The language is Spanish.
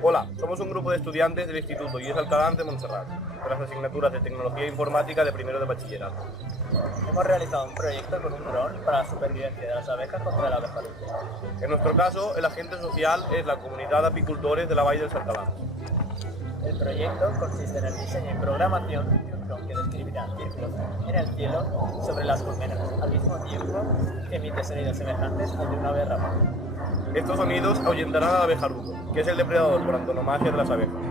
Hola, somos un grupo de estudiantes del Instituto IES Alcalá de Montserrat, de las asignaturas de Tecnología e Informática de primero de bachillerato. Hemos realizado un proyecto con un dron para la supervivencia de las abejas contra el abejaruco. En nuestro caso, el agente social es la comunidad de apicultores de la Vall del Alcalá. El proyecto consiste en el diseño y programación de un dron que describirá círculos en el cielo sobre las colmenas, al mismo tiempo que emite sonidos semejantes al de una ave rapaz. Estos sonidos ahuyentarán al abejaruco, que es el depredador por antonomasia de las abejas.